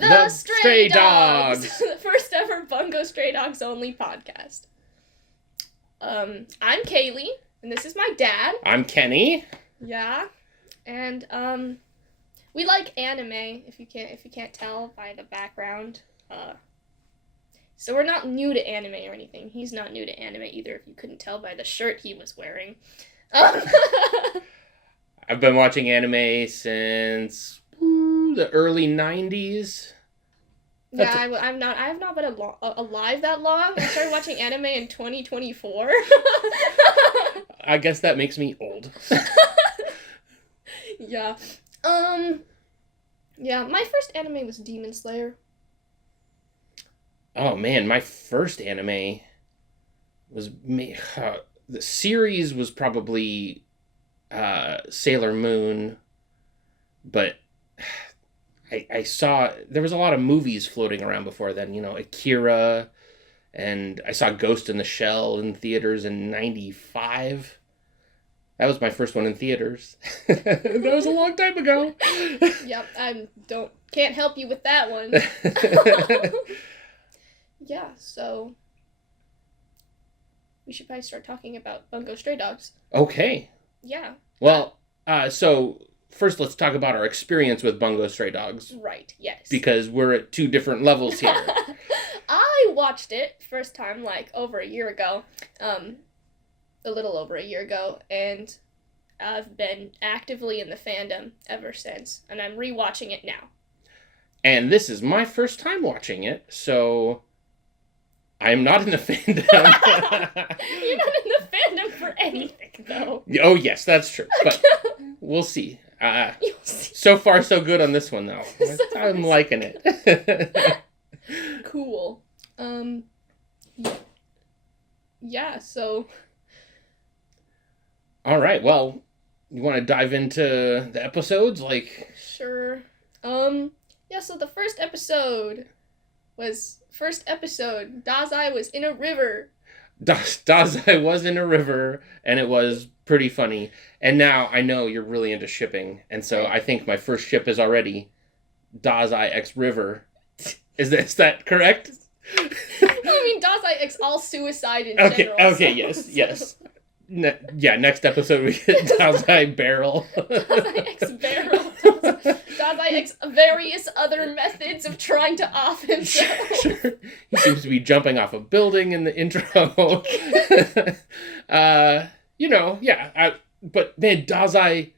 The Stray Dogs! The first ever Bungo Stray Dogs only podcast. I'm Kaylee, and this is my dad. I'm Kenny. Yeah. And, we like anime, if you can't tell by the background. So we're not new to anime or anything. He's not new to anime either, if you couldn't tell by the shirt he was wearing. I've been watching anime since the early 90s. Yeah, I have not been alive that long. I started watching anime in 2024. I guess that makes me old. Yeah. Yeah, my first anime was Demon Slayer. Oh man, my first anime was the series was probably Sailor Moon, but I saw there was a lot of movies floating around before then, Akira, and I saw Ghost in the Shell in theaters in 95. That was my first one in theaters. That was a long time ago. Yep, can't help you with that one. Yeah, so we should probably start talking about Bungo Stray Dogs. Okay. Yeah. Well, so first let's talk about our experience with Bungo Stray Dogs. Right, yes. Because we're at two different levels here. I watched it first time over a year ago. A little over a year ago, and I've been actively in the fandom ever since, and I'm rewatching it now. And this is my first time watching it, so I'm not in the fandom. You're not in the fandom for anything, though. Oh, yes, that's true. But we'll see. You'll see. So far, so good on this one, though. I'm liking it. Cool. Yeah, so... All right, well, you want to dive into the episodes? Sure. Yeah, so the first episode, Dazai was in a river. Dazai was in a river, and it was pretty funny. And now I know you're really into shipping, and so I think my first ship is already Dazai x River. Is that correct? I mean, Dazai x all suicide in general. Okay, so. Yes. Next episode we get Dazai Barrel. Dazai x Barrel. Dazai x various other methods of trying to off himself. Sure. He seems to be jumping off a building in the intro. But man, Dazai,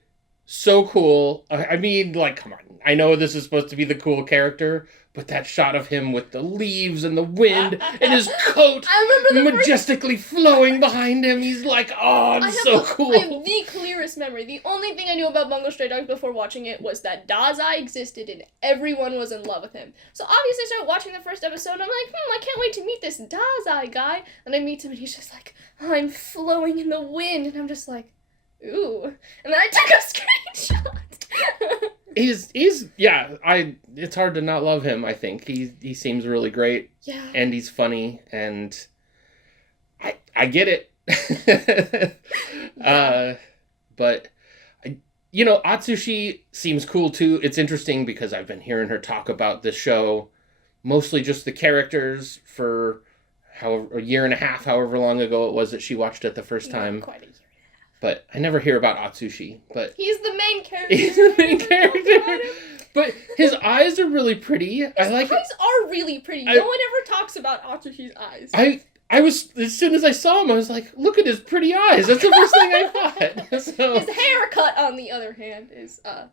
so cool. I mean, come on. I know this is supposed to be the cool character, but that shot of him with the leaves and the wind and his coat majestically flowing behind him, he's like, oh, I'm so cool. I have the clearest memory. The only thing I knew about Bungo Stray Dogs before watching it was that Dazai existed and everyone was in love with him. So obviously I started watching the first episode and I'm like, I can't wait to meet this Dazai guy. And I meet him and he's just like, I'm flowing in the wind. And I'm just like, ooh. And then I took a screenshot. It's hard to not love him, I think. He seems really great. Yeah. And he's funny, and I get it. But Atsushi seems cool too. It's interesting because I've been hearing her talk about this show, mostly just the characters for a year and a half, however long ago it was that she watched it the first time. Quite a year. But I never hear about Atsushi. But he's the main character. But his eyes are really pretty. His eyes are really pretty. No one ever talks about Atsushi's eyes. I was, as soon as I saw him, I was like, look at his pretty eyes. That's the first thing I thought. So, his haircut, on the other hand, is a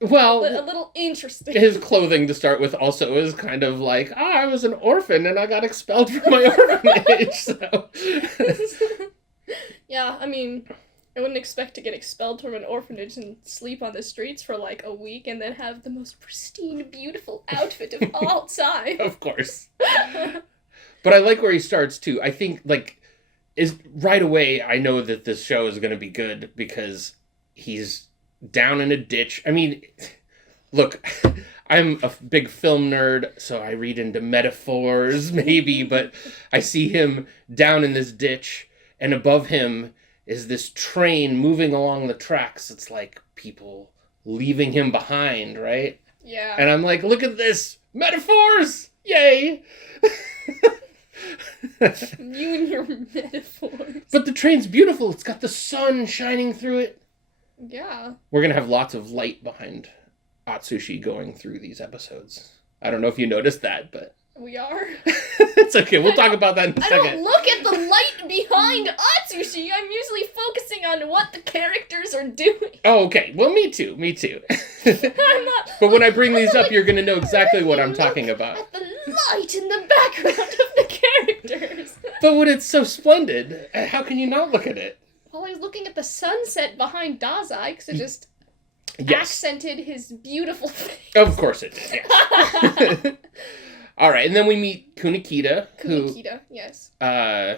little interesting. His clothing, to start with, also is kind of like, I was an orphan and I got expelled from my orphanage. So. Yeah, I mean, I wouldn't expect to get expelled from an orphanage and sleep on the streets for a week and then have the most pristine, beautiful outfit of all time. Of course. But I like where he starts too. I think right away I know that this show is going to be good because he's down in a ditch. I mean, look, I'm a big film nerd, so I read into metaphors maybe, but I see him down in this ditch, and above him is this train moving along the tracks. It's like people leaving him behind, right? Yeah. And I'm like, look at this! Metaphors! Yay! You and your metaphors. But the train's beautiful. It's got the sun shining through it. Yeah. We're going to have lots of light behind Atsushi going through these episodes. I don't know if you noticed that, but... We are. It's okay. We'll talk about that in a I second. don't look at the light behind Atsushi. I'm usually focusing on what the characters are doing. Oh, okay. Well, me too. Me too. I'm not... But when I bring these up, you're going to know exactly what I'm talking about. At the light in the background of the characters. But when it's so splendid, how can you not look at it? Well, I was looking at the sunset behind Dazai because it just accented his beautiful face. Of course it did, yes. All right, and then we meet Kunikita, Kunikita, yes. who...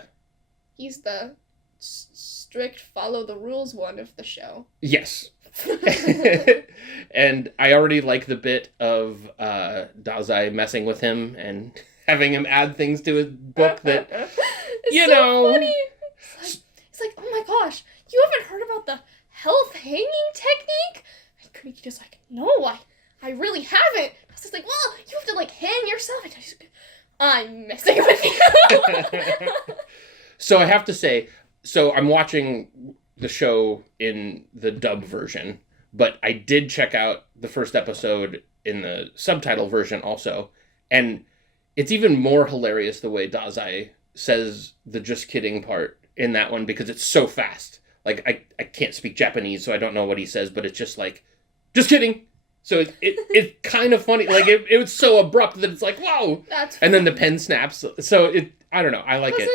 He's the strict follow the rules one of the show. Yes. And I already like the bit of Dazai messing with him and having him add things to his book that, it's so funny. It's like, oh my gosh, you haven't heard about the health hanging technique? And Kunikita's like, no, I really haven't. I was just like, well, you have to like hang yourself. And I'm messing with you. So I have to say, so I'm watching the show in the dub version, but I did check out the first episode in the subtitle version also, and it's even more hilarious the way Dazai says the just kidding part in that one, because it's so fast. Like, I can't speak Japanese, so I don't know what he says, but it's just like, just kidding! So it's kind of funny. Like, it was so abrupt that it's like, whoa! That's and then the pen snaps. So I don't know. I like it.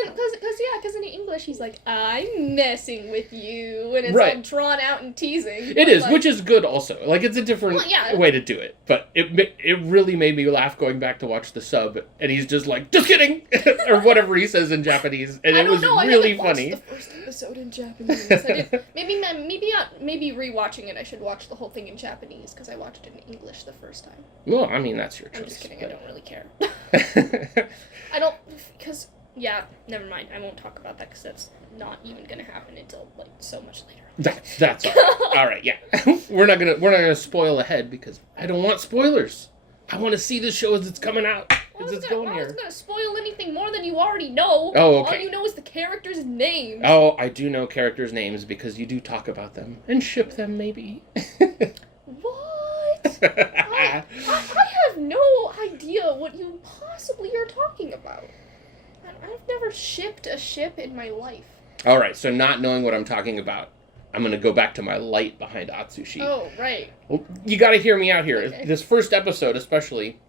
Because in English he's like, I'm messing with you, and it's right. all drawn out and teasing. It is, like, which is good also. Like, it's a different way to do it. But it really made me laugh going back to watch the sub, and he's just like, just kidding! Or whatever he says in Japanese, and it was really funny. I haven't watched the first episode in Japanese. Maybe rewatching it, I should watch the whole thing in Japanese, because I watched it in English the first time. Well, I mean, that's your choice. I'm just kidding, but... I don't really care. I don't, because... Yeah, never mind. I won't talk about that because that's not even gonna happen until like so much later. That's all right. All right, yeah. We're not gonna spoil ahead because I don't want spoilers. I want to see the show as it's coming out. I was gonna spoil anything more than you already know. Oh, okay. All you know is the characters' names. Oh, I do know characters' names because you do talk about them and ship them, maybe. What? I have no idea what you possibly are talking about. I've never shipped a ship in my life. All right, so not knowing what I'm talking about, I'm going to go back to my light behind Atsushi. Oh, right. Well, you got to hear me out here. Okay. This first episode, especially,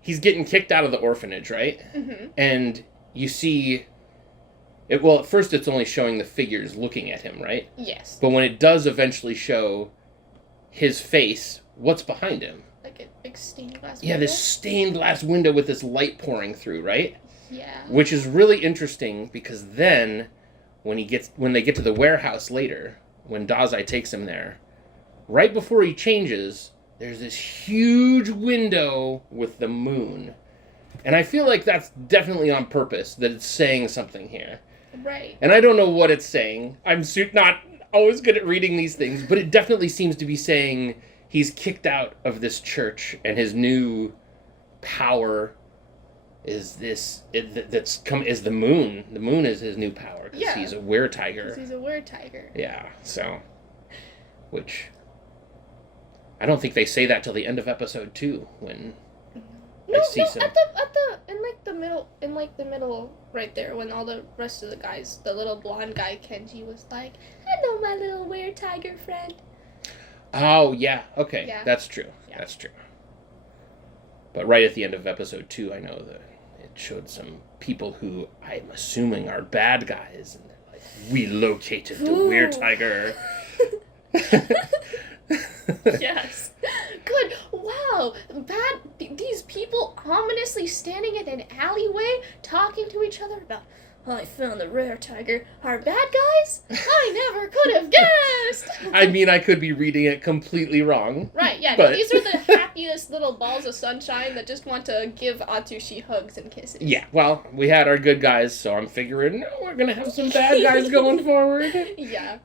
he's getting kicked out of the orphanage, right? Mm-hmm. And you see... Well, at first it's only showing the figures looking at him, right? Yes. But when it does eventually show his face, what's behind him? Like a big stained glass window? Yeah, this stained glass window with this light pouring through, right? Yeah. Which is really interesting because then, when they get to the warehouse later, when Dazai takes him there, right before he changes, there's this huge window with the moon. And I feel like that's definitely on purpose, that it's saying something here. Right. And I don't know what it's saying. I'm not always good at reading these things, but it definitely seems to be saying he's kicked out of this church, and his new power is is the moon. The moon is his new power, because he's a were-tiger. He's a were-tiger. Yeah, so... Which... I don't think they say that till the end of episode 2, when... in the middle right there, when all the rest of the guys, the little blonde guy Kenji was like, hello my little were-tiger friend. Oh, yeah, okay, Yeah. That's true, That's true. But right at the end of episode 2, I know that it showed some people who I'm assuming are bad guys, and they're like, we located the were-tiger. Yes. Good. Wow. These people ominously standing in an alleyway talking to each other about, I found the rare tiger. Are bad guys? I never could have guessed. I mean, I could be reading it completely wrong. Right, yeah. But... These are the happiest little balls of sunshine that just want to give Atsushi hugs and kisses. Yeah, well, we had our good guys, so I'm figuring, we're going to have some bad guys going forward. Yeah.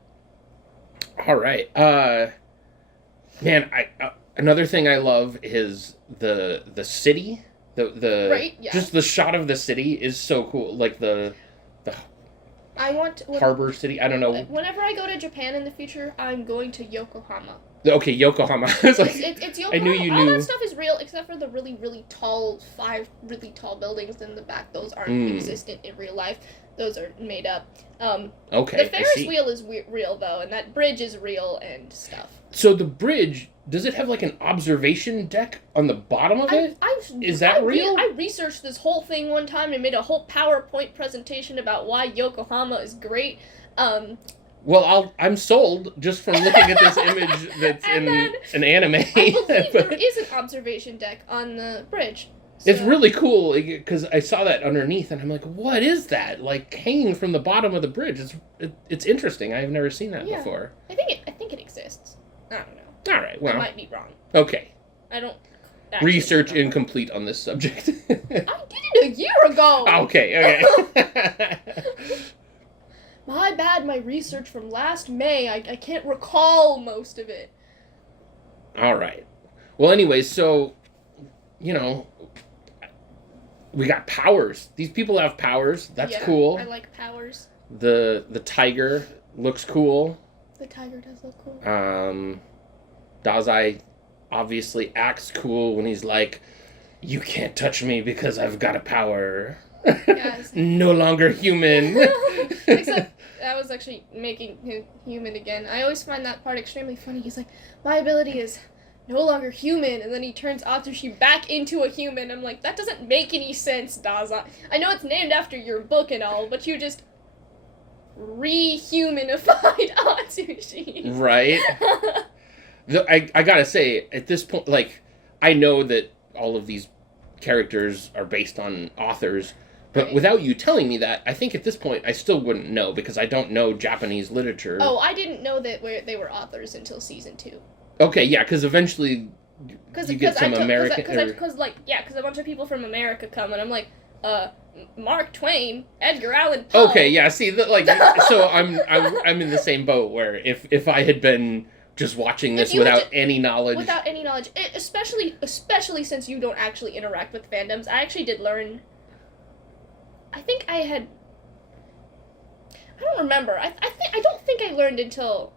All right. Man, Another thing I love is the city. The Right, yeah. Just the shot of the city is so cool. Like the I want to, harbor city. I don't know. whenever I go to Japan in the future, I'm going to Yokohama. Okay, Yokohama. It's like, It's Yokohama. I knew you All knew. that stuff is real, except for the really tall, 5 really tall buildings in the back. Those aren't existent in real life. Those are made up. Okay, the Ferris wheel is real, though, and that bridge is real and stuff. So the bridge, does it have like an observation deck on the bottom of it? Is that real? I researched this whole thing one time and made a whole PowerPoint presentation about why Yokohama is great. Well, I'm sold just from looking at this image that's in an anime. I believe there is an observation deck on the bridge. So. It's really cool because I saw that underneath and I'm like, what is that? Like hanging from the bottom of the bridge. It's interesting. I've never seen that before. I think it exists. I don't know. All right. Well, I might be wrong. Okay. I don't. Research incomplete on this subject. I did it a year ago. Okay. My bad. My research from last May. I can't recall most of it. All right. Well, anyways, so we got powers. These people have powers. That's cool. I like powers. The tiger looks cool. The tiger does look cool. Dazai obviously acts cool when he's like, "You can't touch me because I've got a power." Yeah, no longer human. Except that was actually making him human again. I always find that part extremely funny. He's like, "My ability is no longer human," and then he turns Atsushi back into a human. I'm like, that doesn't make any sense, Dazai. I know it's named after your book and all, but you just re-humanified Atsushi. Right. I gotta say, at this point, like, I know that all of these characters are based on authors, but without you telling me that, I think at this point I still wouldn't know because I don't know Japanese literature. Oh, I didn't know that they were authors until season 2. Okay, yeah, because eventually you get some American... Because a bunch of people from America come, and I'm like, Mark Twain, Edgar Allan Poe. Okay, yeah, see, so I'm in the same boat where if I had been just watching this without any knowledge... Without any knowledge, especially since you don't actually interact with fandoms, I actually did learn... I think I had... I don't remember. I don't think I learned until...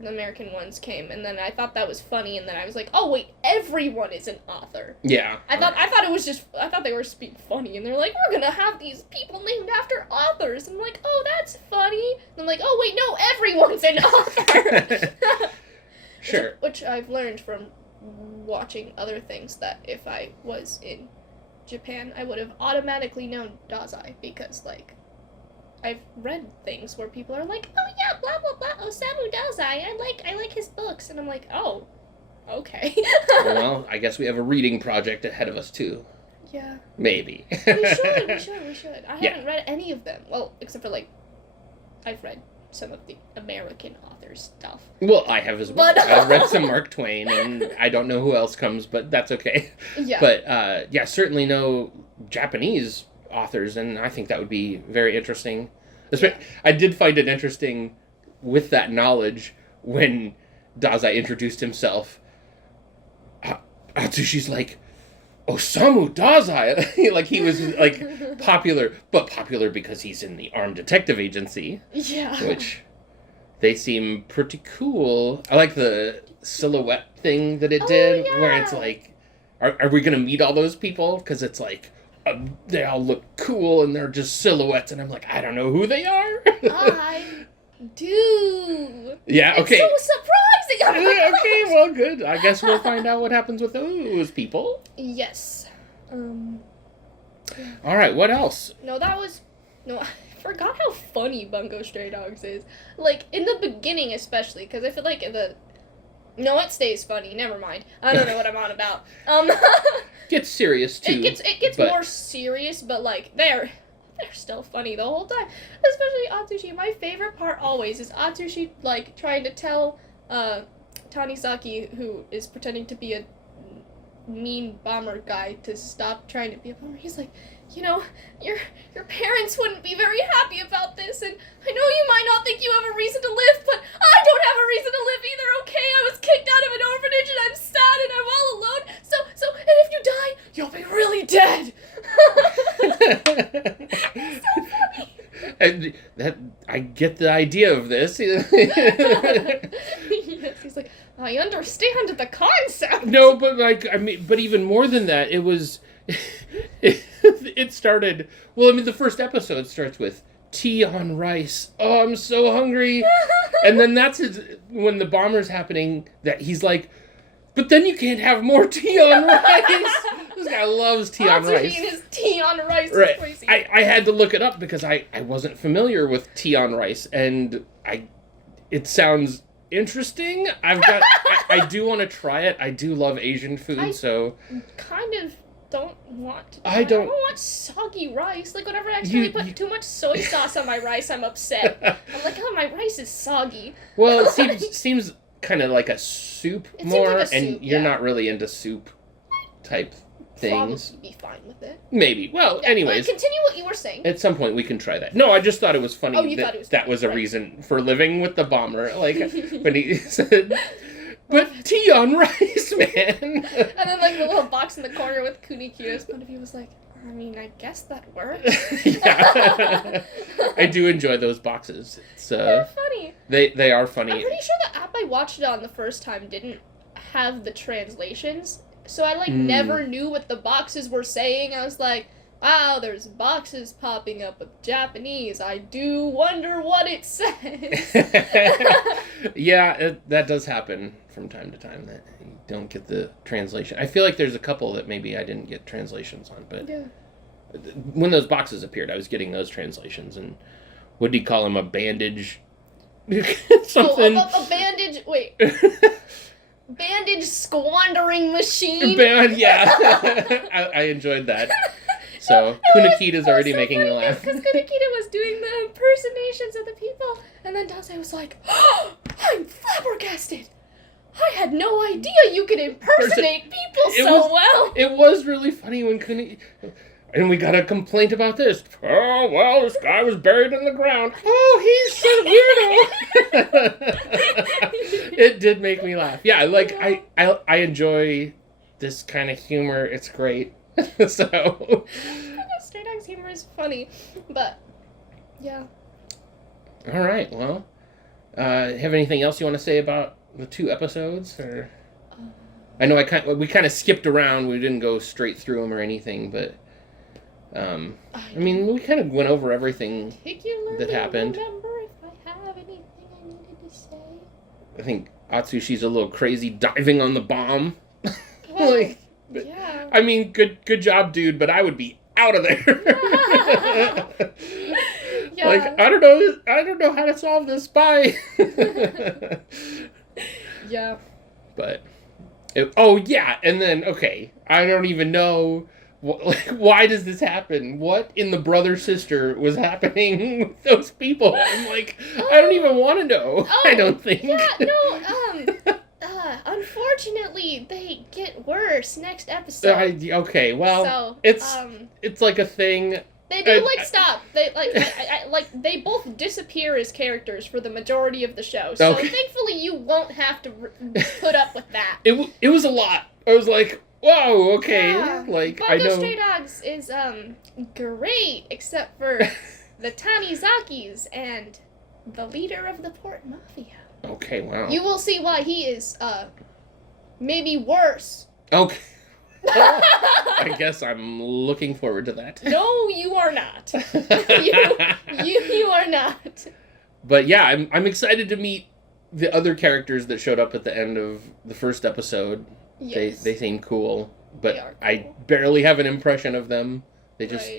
the American ones came, and then I thought that was funny, and then I was like, oh wait, everyone is an author. Yeah. I thought they were being funny, and they're like, we're gonna have these people named after authors. And I'm like, oh, that's funny. And I'm like, oh wait, no, everyone's an author. Sure. Which I've learned from watching other things, that if I was in Japan, I would have automatically known Dazai, because I've read things where people are like, oh yeah, blah blah blah, Osamu Dazai, I like his books, and I'm like, oh, okay. Well, I guess we have a reading project ahead of us too. Yeah. Maybe. we should. I haven't read any of them. Well, except for I've read some of the American authors' stuff. Well, I have as well. I've read some Mark Twain, and I don't know who else comes, but that's okay. Yeah. But certainly no Japanese authors, and I think that would be very interesting. I did find it interesting with that knowledge when Dazai introduced himself. Atsushi's like, Osamu Dazai! Like, he was, popular, but popular because he's in the Armed Detective Agency. Yeah. Which, they seem pretty cool. I like the silhouette thing that it did, where it's like, are we gonna meet all those people? Because it's like, they all look cool and they're just silhouettes, and I'm like, I don't know who they are. I do. Yeah, okay. It's so surprising. Okay, well, good. I guess we'll find out what happens with those people. Yes. All right, what else? I forgot how funny Bungo Stray Dogs is. In the beginning especially, because I feel like No, it stays funny. Never mind. I don't know what I'm on about. Gets serious too. It gets more serious, but they're still funny the whole time. Especially Atsushi. My favorite part always is Atsushi trying to tell Tanisaki, who is pretending to be a mean bomber guy, to stop trying to be a bomber. He's like, your parents wouldn't be very happy about this, and I know you might not think you have a reason to live, but I don't have a reason to live either, okay? I was kicked out of an orphanage, and I'm sad, and I get the idea of this. Yes, he's like, I understand the concept. No, but but even more than that, it was. It started. Well, I mean, the first episode starts with tea on rice. Oh, I'm so hungry. And then when the bomber's happening, that he's like, but then you can't have more tea on rice. This guy loves tea on rice. His tea on rice Right. is crazy. I had to look it up because I wasn't familiar with tea on rice, and it sounds interesting. I do want to try it. I do love Asian food, so kind of don't want to. I don't want soggy rice. Like, whenever I accidentally put too much soy sauce on my rice, I'm upset. I'm like, oh, my rice is soggy. Well, it seems kind of like a soup more, like a and soup, you're yeah. not really into soup type things. Probably be fine with it. Maybe. Well, Yeah, anyways. but continue what you were saying. At some point, we can try that. No, I just thought it was funny that was a right. reason for living with the bomber. Like, when he said, but tea on rice, man. And then, like, the little box in the corner with Kunikita's point of view was like, I mean, I guess that works. Yeah. I do enjoy those boxes. They're funny. They are funny. I'm pretty sure the app I watched it on the first time didn't have the translations. So I, never knew what the boxes were saying. I was like, wow, there's boxes popping up with Japanese. I do wonder what it says. Yeah, that does happen from time to time, that you don't get the translation. I feel like there's a couple that maybe I didn't get translations on, but yeah. When those boxes appeared, I was getting those translations, and what do you call them, a bandage? Something. Oh, a bandage, wait. Bandage squandering machine. Yeah. I enjoyed that. So, Kunikita's already making me laugh. Because Kunikita was doing the impersonations of the people, and then Dase was like, oh, I'm flabbergasted. I had no idea you could impersonate people so well. It was really funny when Kunikita... And we got a complaint about this. Oh, well, this guy was buried in the ground. Oh, he's so weirdo. It did make me laugh. Yeah, like, I enjoy this kind of humor. It's great. So... Stray Dogs humor is funny, but, yeah. All right, well, have anything else you want to say about the 2 episodes? Or I know we kind of skipped around. We didn't go straight through them or anything, but... I mean, we kind of went over everything that happened. I remember if I have anything I needed to say. I think Atsushi's a little crazy diving on the bomb. Well, yeah. I mean, good job, dude, but I would be out of there. Yeah. Like, I don't know how to solve this. Bye. Yeah. But, and then, okay, I don't even know... why does this happen? What in the brother-sister was happening with those people? I'm like, I don't even want to know. I don't think. Yeah, no, unfortunately, they get worse next episode. Okay, well, so, it's like a thing. They do, stop. They, they both disappear as characters for the majority of the show. So, thankfully, you won't have to put up with that. It was a lot. I was like... Whoa, okay. Yeah. Like, Bungo I know... Stray Dogs is, great, except for the Tanizakis and the leader of the Port Mafia. Okay, wow. You will see why he is, maybe worse. Okay. Well, I guess I'm looking forward to that. No, you are not. you are not. But yeah, I'm excited to meet the other characters that showed up at the end of the first episode. Yes. They seem cool, but They are cool. I barely have an impression of them. They just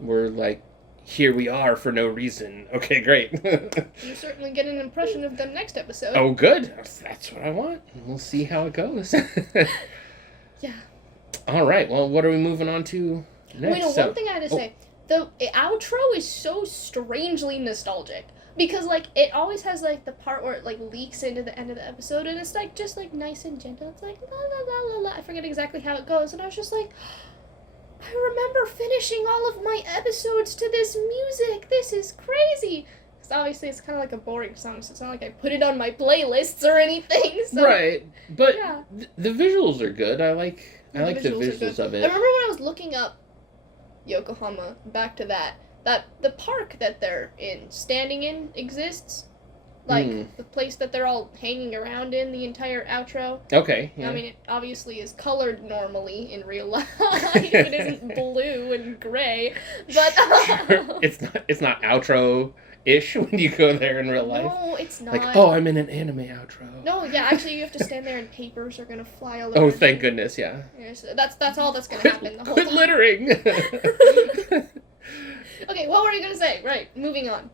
were like, here we are for no reason. Okay, great. You certainly get an impression of them next episode. Oh, good. That's what I want. We'll see how it goes. Yeah. All right. Well, what are we moving on to next? Wait, no, one thing I had to say. The outro is so strangely nostalgic. Because, it always has, the part where it, leaks into the end of the episode, and it's, just, nice and gentle. It's like, la, la, la, la, la. I forget exactly how it goes, and I was just like, I remember finishing all of my episodes to this music. This is crazy. Because, obviously, it's kind of like a boring song, so it's not like I put it on my playlists or anything. So, right. But yeah. The visuals are good. I like the visuals of it. I remember when I was looking up Yokohama, back to that, that the park that they're standing in exists. Like, the place that they're all hanging around in the entire outro. Okay, yeah. I mean, it obviously is colored normally in real life. It isn't blue and gray. But Sure. It's not outro-ish when you go there in real life. No, it's not. Like, oh, I'm in an anime outro. No, yeah, actually you have to stand there and papers are gonna fly all over. Oh, thank goodness, yeah. Yes, that's all that's gonna happen the whole Quit time. littering! Okay, what were you gonna say? Right, moving on.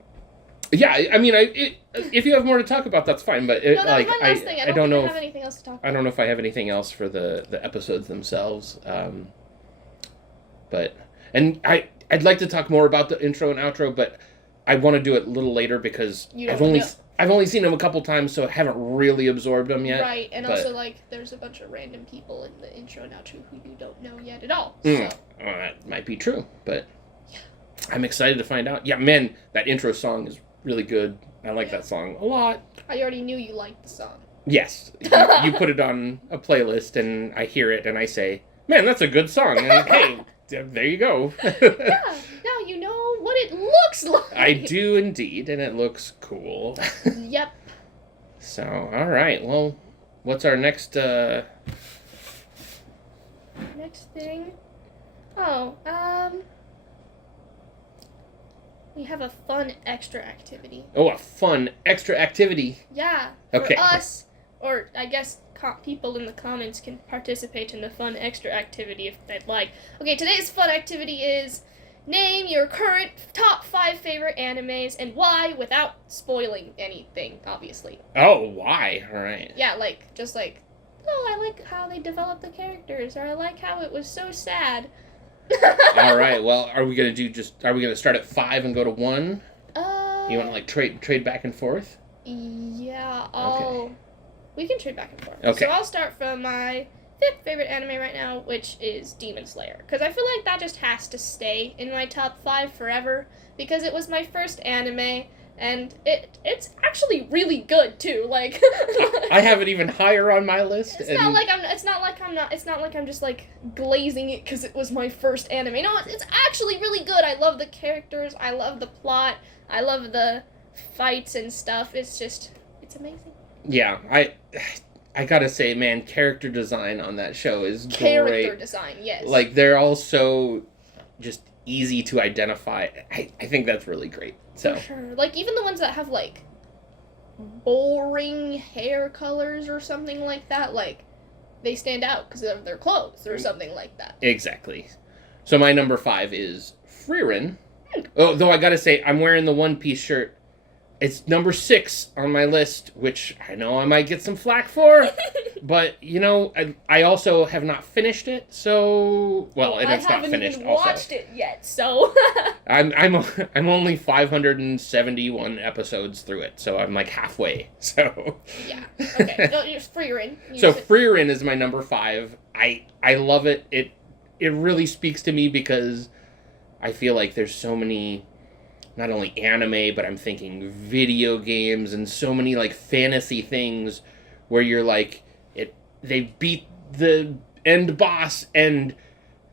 Yeah, I mean, if you have more to talk about, that's fine. But No, that was my last thing. I don't know think I if, have anything else to talk about. I don't know if I have anything else for the episodes themselves. And I'd like to talk more about the intro and outro, but I want to do it a little later because I've only seen them a couple times, so I haven't really absorbed them yet. Right, and also like there's a bunch of random people in the intro and outro who you don't know yet at all. So. Well, that might be true, but I'm excited to find out. Yeah, man, that intro song is really good. I like that song a lot. I already knew you liked the song. Yes. You put it on a playlist, and I hear it, and I say, man, that's a good song. And hey, there you go. Yeah, now you know what it looks like. I do indeed, and it looks cool. Yep. So, all right. Well, what's our next... Next thing? We have a fun extra activity. Oh, a fun extra activity. Yeah. Okay. For us, or I guess people in the comments can participate in the fun extra activity if they'd like. Okay, today's fun activity is name your current top 5 favorite animes and why without spoiling anything, obviously. Oh, why? All right. Yeah, oh, I like how they developed the characters, or I like how it was so sad. All right. Well, are we gonna start at 5 and go to 1? You want to like trade back and forth? Yeah, Okay. We can trade back and forth. Okay. So I'll start from my 5th favorite anime right now, which is Demon Slayer, because I feel like that just has to stay in my top 5 forever, because it was my first anime, and it's actually really good too. Like I have it even higher on my list. It's not like I'm just like glazing it because it was my first anime. No, it's actually really good. I love the characters. I love the plot. I love the fights and stuff. It's amazing. Yeah, I gotta say, man, character design on that show is great. Character design, yes. Like, they're all so just easy to identify. I think that's really great. So. For sure. Like, even the ones that have, like, boring hair colors or something like that, like, they stand out because of their clothes or something like that. Exactly. So my number 5 is Frieren. Oh, though I gotta say, I'm wearing the One Piece shirt. It's number 6 on my list, which I know I might get some flack for, but, you know, I also have not finished it, so... Well, and it's not finished, also. I haven't even watched it yet, so... I'm only 571 episodes through it, so I'm, like, halfway, so... Yeah, okay. No, you're Frieren. So Frieren is my number 5. I love it. It really speaks to me because I feel like there's so many... not only anime, but I'm thinking video games and so many like fantasy things where you're like they beat the end boss and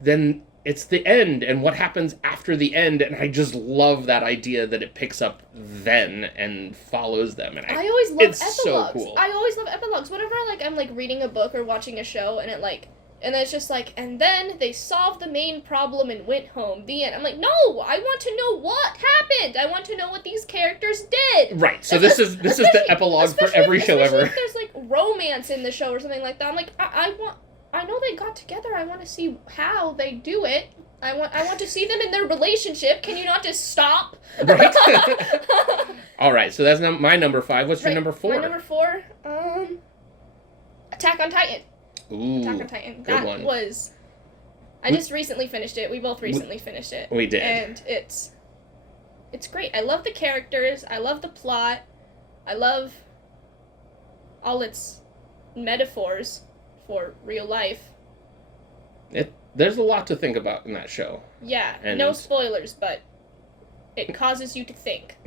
then it's the end and what happens after the end, and I just love that idea that it picks up then and follows them, and I always love epilogues. So cool. I always love epilogues. Whenever I'm like reading a book or watching a show and it's just like, and then they solved the main problem and went home. The end. I'm like, no, I want to know what happened. I want to know what these characters did. Right. So this is the epilogue for every show ever. If there's like romance in the show or something like that, I'm like, I know they got together. I want to see how they do it. I want to see them in their relationship. Can you not just stop? Right. All right. So that's my number 5. What's your number 4? My number 4, Attack on Titan. Ooh, Attack on Titan. Good one. I just recently finished it. We both recently finished it. We did. And it's great. I love the characters. I love the plot. I love all its metaphors for real life. There's a lot to think about in that show. Yeah, no spoilers, but it causes you to think.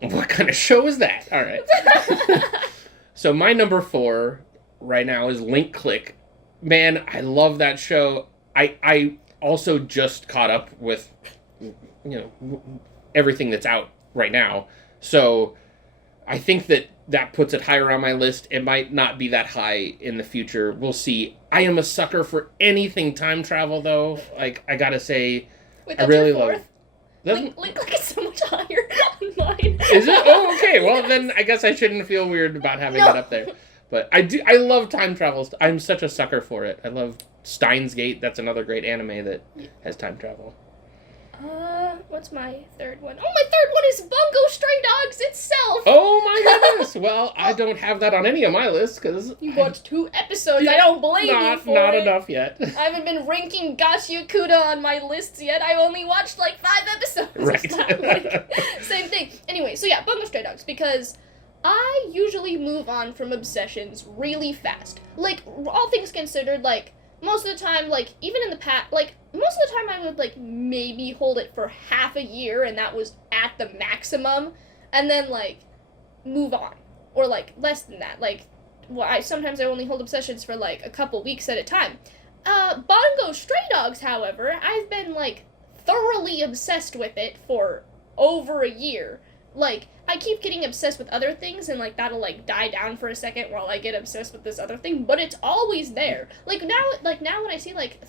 What kind of show is that? All right. So my number 4 right now is Link Click. Man, I love that show. I also just caught up with, everything that's out right now. So I think that puts it higher on my list. It might not be that high in the future. We'll see. I am a sucker for anything time travel, though. Like, I gotta say, Wait, I really love it. Link is so much higher on mine. Is it? Oh, okay. Well, then I guess I shouldn't feel weird about having it up there. But I love time travel. I'm such a sucker for it. I love Steins Gate. That's another great anime that has time travel. What's my third one? Oh, my third one is Bungo Stray Dogs itself! Oh my goodness! Well, I don't have that on any of my lists, because... You watched 2 episodes, I don't blame you for Not it. enough yet. I haven't been ranking Gachiakuda on my lists yet, I only watched like 5 episodes. Right. Same thing. Anyway, so yeah, Bungo Stray Dogs, because I usually move on from obsessions really fast. Like, all things considered, like, most of the time, like, even in the past, like, most of the time I would, like, maybe hold it for half a year, and that was at the maximum, and then, like, move on. Or, like, less than that. Like, sometimes I only hold obsessions for, like, a couple weeks at a time. Bungo Stray Dogs, however, I've been, like, thoroughly obsessed with it for over a year. Like, I keep getting obsessed with other things, and, like, that'll, like, die down for a second while I get obsessed with this other thing, but it's always there. Like, now when I see, like,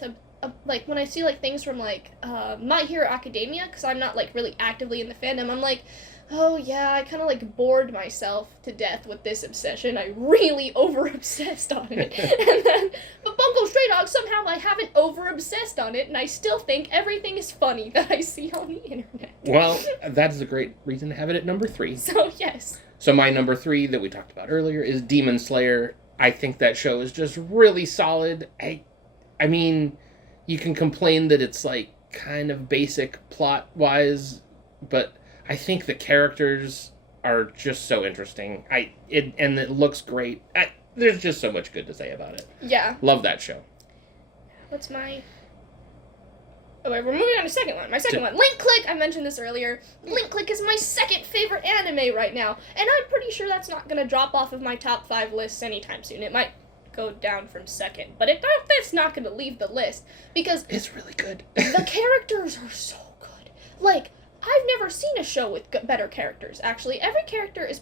when I see, like, things from, like, My Hero Academia, because I'm not, like, really actively in the fandom, I'm like, oh, yeah, I kind of, like, bored myself to death with this obsession. I really over-obsessed on it. But Bungo Stray Dogs, somehow I haven't over-obsessed on it, and I still think everything is funny that I see on the internet. Well, that's a great reason to have it at number 3. So, yes. So my number 3 that we talked about earlier is Demon Slayer. I think that show is just really solid. I mean, you can complain that it's, like, kind of basic plot-wise, but I think the characters are just so interesting. And it looks great. There's just so much good to say about it. Yeah. Love that show. What's my... Oh, wait, we're moving on to second one. My second one. Link Click! I mentioned this earlier. Link Click is my second favorite anime right now. And I'm pretty sure that's not going to drop off of my top 5 lists anytime soon. It might go down from second. But that's not going to leave the list. Because... It's really good. The characters are so good. Like... I've never seen a show with better characters, actually. Every character is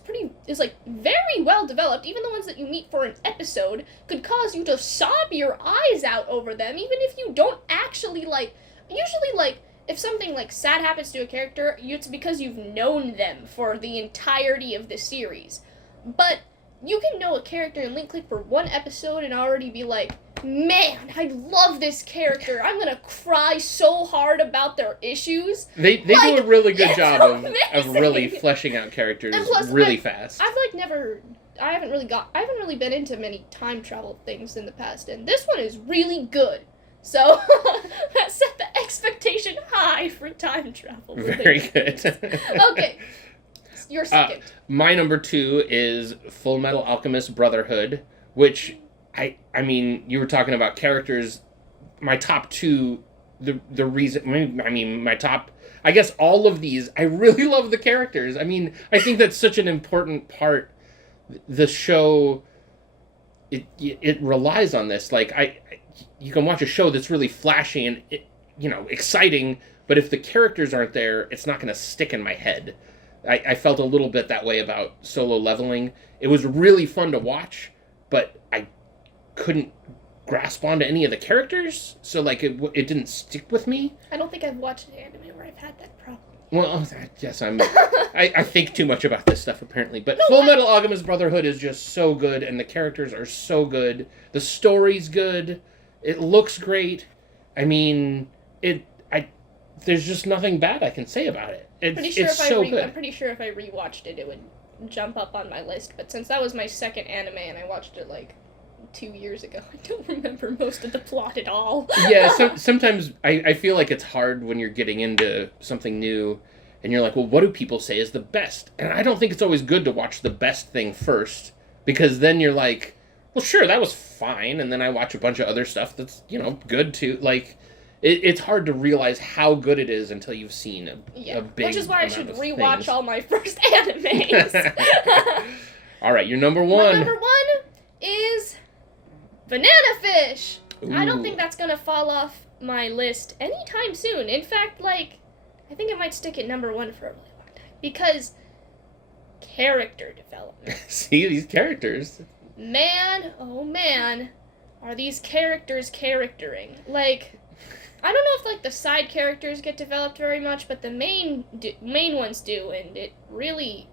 like, very well developed. Even the ones that you meet for an episode could cause you to sob your eyes out over them, even if you don't actually, like... Usually, like, if something, like, sad happens to a character, it's because you've known them for the entirety of the series. But you can know a character in Link Click for one episode and already be like, man, I love this character. I'm gonna cry so hard about their issues. They do a really good job of really fleshing out characters really fast. I haven't really been into many time travel things in the past, and this one is really good. So, that set the expectation high for time travel. Very good. Okay. Your second. My number 2 is Full Metal Alchemist Brotherhood, which, I mean, you were talking about characters. My top 2, the reason, I mean, my top, I guess all of these, I really love the characters. I mean, I think that's such an important part. The show, it relies on this. Like, you can watch a show that's really flashy and, exciting, but if the characters aren't there, it's not going to stick in my head. I felt a little bit that way about Solo Leveling. It was really fun to watch, but I couldn't grasp onto any of the characters, so, like, it didn't stick with me. I don't think I've watched an anime where I've had that problem. Well, yes, I think too much about this stuff, apparently. But Full Metal Alchemist Brotherhood is just so good, and the characters are so good. The story's good. It looks great. I mean, there's just nothing bad I can say about it. It's so good. I'm pretty sure if I rewatched it, it would jump up on my list. But since that was my second anime and I watched it, like, 2 years ago, I don't remember most of the plot at all. Yeah, sometimes I feel like it's hard when you're getting into something new and you're like, well, what do people say is the best? And I don't think it's always good to watch the best thing first, because then you're like, well, sure, that was fine, and then I watch a bunch of other stuff that's, good too. Like, it's hard to realize how good it is until you've seen a big which is why I should rewatch things. all my first animes. All right, your number 1. My number 1 is Banana Fish. Ooh. I don't think that's gonna fall off my list anytime soon. In fact, like, I think it might stick at number 1 for a really long time. Because character development. See, these characters. Man, oh man, are these characters charactering. Like, I don't know if, like, the side characters get developed very much, but the main ones do, and it really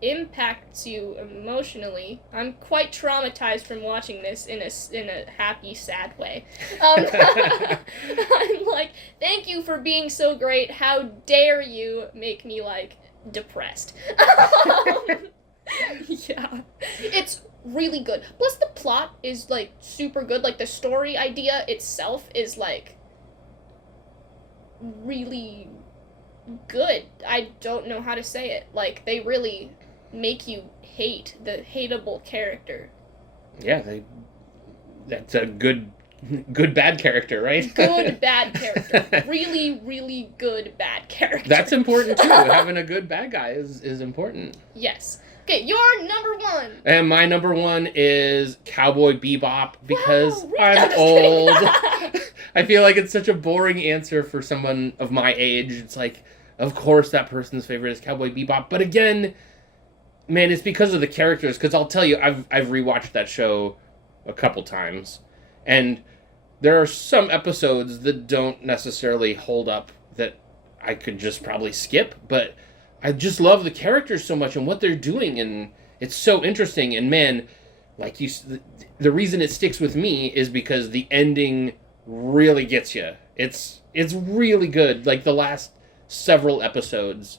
impacts you emotionally. I'm quite traumatized from watching this in a happy, sad way. I'm like, thank you for being so great. How dare you make me, like, depressed. Yeah. It's really good. Plus the plot is, like, super good. Like, the story idea itself is, like, really good. I don't know how to say it. Like, they really make you hate the hateable character. Yeah, that's a good bad character, right? Good bad character. Really, really good bad character. That's important too. Having a good bad guy is important. Yes. Okay, your number 1. And my number 1 is Cowboy Bebop because Wow, really? I'm old. I feel like it's such a boring answer for someone of my age. It's like, of course that person's favorite is Cowboy Bebop. But again, man, it's because of the characters. Because I'll tell you, I've rewatched that show a couple times. And there are some episodes that don't necessarily hold up that I could just probably skip. But I just love the characters so much and what they're doing. And it's so interesting. And man, like the reason it sticks with me is because the ending really gets you. It's really good. Like the last several episodes,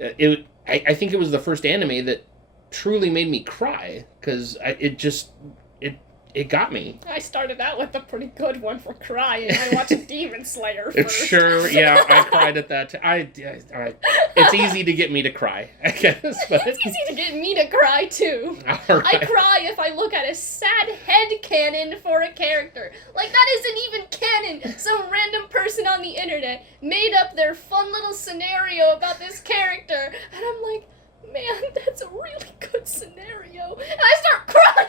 I think it was the first anime that truly made me cry because it got me. I started out with a pretty good one for crying. I watched Demon Slayer first. It's sure, yeah, I cried at that. It's easy to get me to cry, I guess. But it's easy to get me to cry, too. All right. I cry if I look at a sad headcanon for a character. Like, that isn't even canon. Some random person on the internet made up their fun little scenario about this character. And I'm like, man, that's a really good scenario. And I start crying.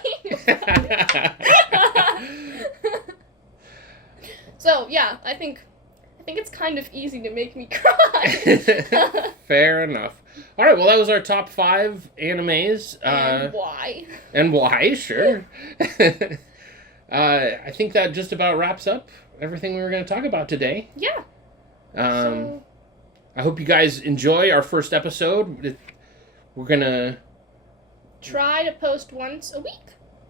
So, yeah, I think it's kind of easy to make me cry. Fair enough. All right, well, that was our top 5 animes. And why? And why, sure. I think that just about wraps up everything we were going to talk about today. Yeah. I hope you guys enjoy our first episode. We're going to try to post once a week.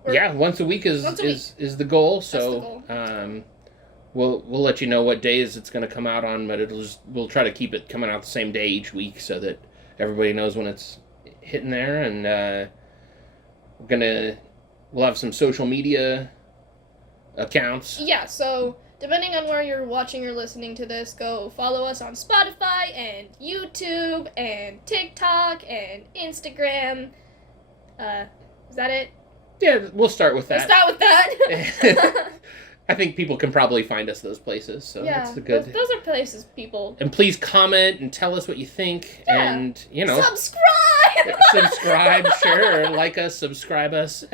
Yeah, once a week is the goal. So we'll let you know what days it's going to come out on, but we'll try to keep it coming out the same day each week so that everybody knows when it's hitting there. And we'll have some social media accounts. Yeah, so depending on where you're watching or listening to this, go follow us on Spotify and YouTube and TikTok and Instagram. Is that it? Yeah, we'll start with that. We'll start with that. I think people can probably find us those places, so yeah, that's a good. Those are places people. And please comment and tell us what you think, and subscribe. Subscribe, sure. Like us, subscribe us.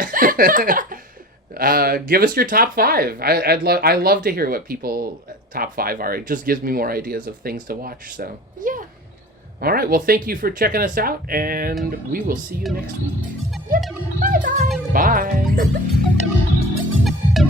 Give us your top 5. I love to hear what people top 5 are. It just gives me more ideas of things to watch. So yeah. All right. Well, thank you for checking us out, and we will see you next week. Yep. Bye. Bye.